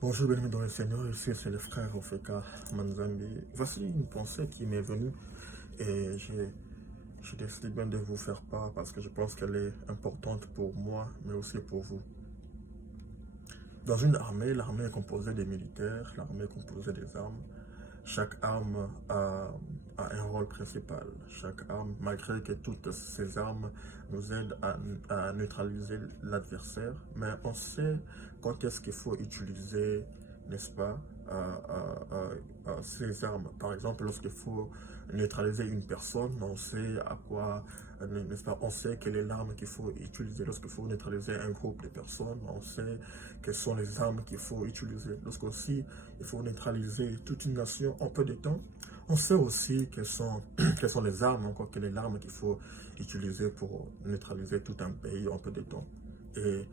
Bonjour, bienvenue dans le Seigneur, ici c'est le frère Ofeka Manzambi. Voici une pensée qui m'est venue et j'ai décidé bien de vous faire part parce que je pense qu'elle est importante pour moi, mais aussi pour vous. Dans une armée, l'armée est composée des militaires, l'armée est composée des armes. Chaque arme a un rôle principal. Chaque arme, malgré que toutes ces armes nous aident à neutraliser l'adversaire, mais on sait quand est-ce qu'il faut utiliser, n'est-ce pas, ces armes. Par exemple, lorsqu'il faut neutraliser une personne, on sait à quoi, n'est-ce pas, on sait quelle est l'arme qu'il faut utiliser. Lorsqu'il faut neutraliser un groupe de personnes, on sait quelles sont les armes qu'il faut utiliser. Lorsqu'aussi il faut neutraliser toute une nation en peu de temps, on sait aussi quelles sont les armes, encore quelle est l'arme qu'il faut utiliser pour neutraliser tout un pays en peu de temps. Et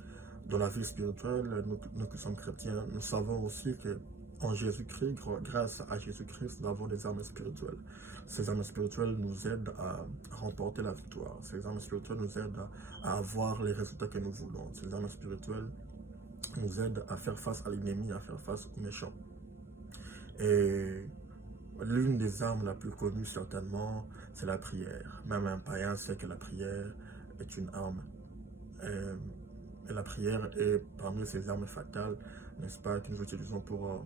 dans la vie spirituelle, nous qui sommes chrétiens, nous savons aussi que en Jésus-Christ, grâce à Jésus-Christ, nous avons des armes spirituelles. Ces armes spirituelles nous aident à remporter la victoire. Ces armes spirituelles nous aident à avoir les résultats que nous voulons. Ces armes spirituelles nous aident à faire face à l'ennemi, à faire face aux méchants. Et l'une des armes la plus connues certainement, c'est la prière. Même un païen sait que la prière est une arme. Et la prière est parmi ces armes fatales, n'est-ce pas, que nous utilisons pour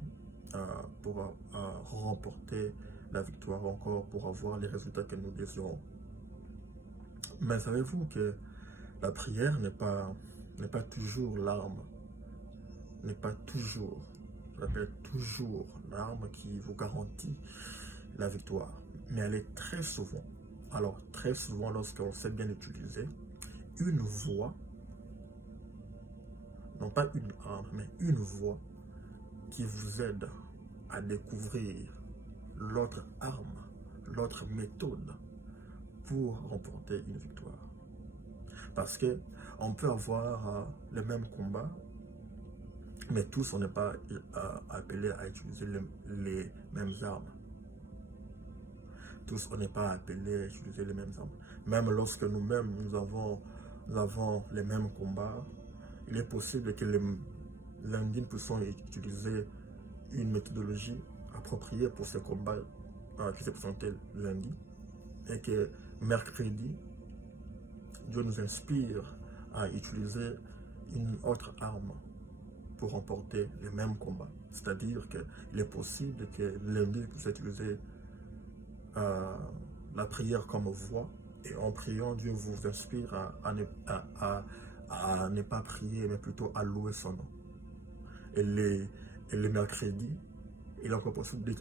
remporter la victoire, encore pour avoir les résultats que nous désirons. Mais savez-vous que la prière n'est pas toujours l'arme, n'est pas toujours, je répète, toujours l'arme qui vous garantit la victoire. Mais elle est très souvent, alors très souvent lorsqu'on sait bien utiliser, une voie, non pas une arme, mais une voie qui vous aide à découvrir l'autre arme, l'autre méthode pour remporter une victoire. Parce que on peut avoir le même combat, mais tous on n'est pas appelés à utiliser les mêmes armes. Tous on n'est pas appelés à utiliser les mêmes armes. Même lorsque nous-mêmes nous avons les mêmes combats, il est possible que lundi nous puissions utiliser une méthodologie appropriée pour ce combat qui s'est présenté lundi, et que mercredi, Dieu nous inspire à utiliser une autre arme pour remporter les mêmes combats. C'est-à-dire qu'il est possible que lundi, vous puissiez utiliser la prière comme voie, et en priant, Dieu vous inspire à ne pas prier, mais plutôt à louer son nom. Et les mercredis, il est encore possible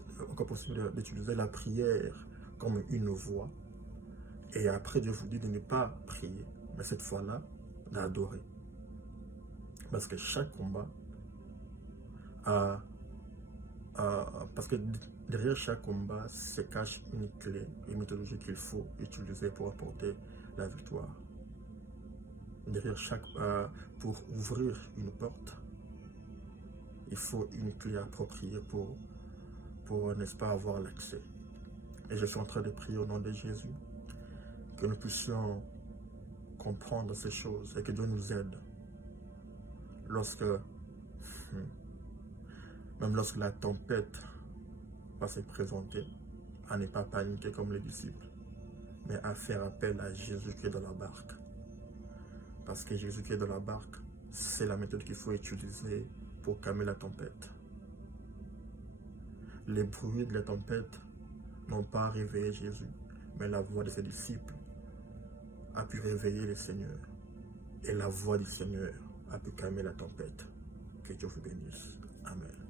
d'utiliser la prière comme une voie. Et après, Dieu vous dit de ne pas prier, mais cette fois-là, d'adorer. Parce que chaque combat parce que derrière chaque combat se cache une clé, une méthodologie qu'il faut utiliser pour apporter la victoire. Derrière pour ouvrir une porte, il faut une clé appropriée pour n'est-ce pas, avoir l'accès. Et je suis en train de prier au nom de Jésus, que nous puissions comprendre ces choses et que Dieu nous aide même lorsque la tempête va se présenter, à ne pas paniquer comme les disciples, mais à faire appel à Jésus qui est dans la barque. Parce que Jésus qui est dans la barque, c'est la méthode qu'il faut utiliser pour calmer la tempête. Les bruits de la tempête n'ont pas réveillé Jésus, mais la voix de ses disciples a pu réveiller le Seigneur. Et la voix du Seigneur a pu calmer la tempête. Que Dieu vous bénisse. Amen.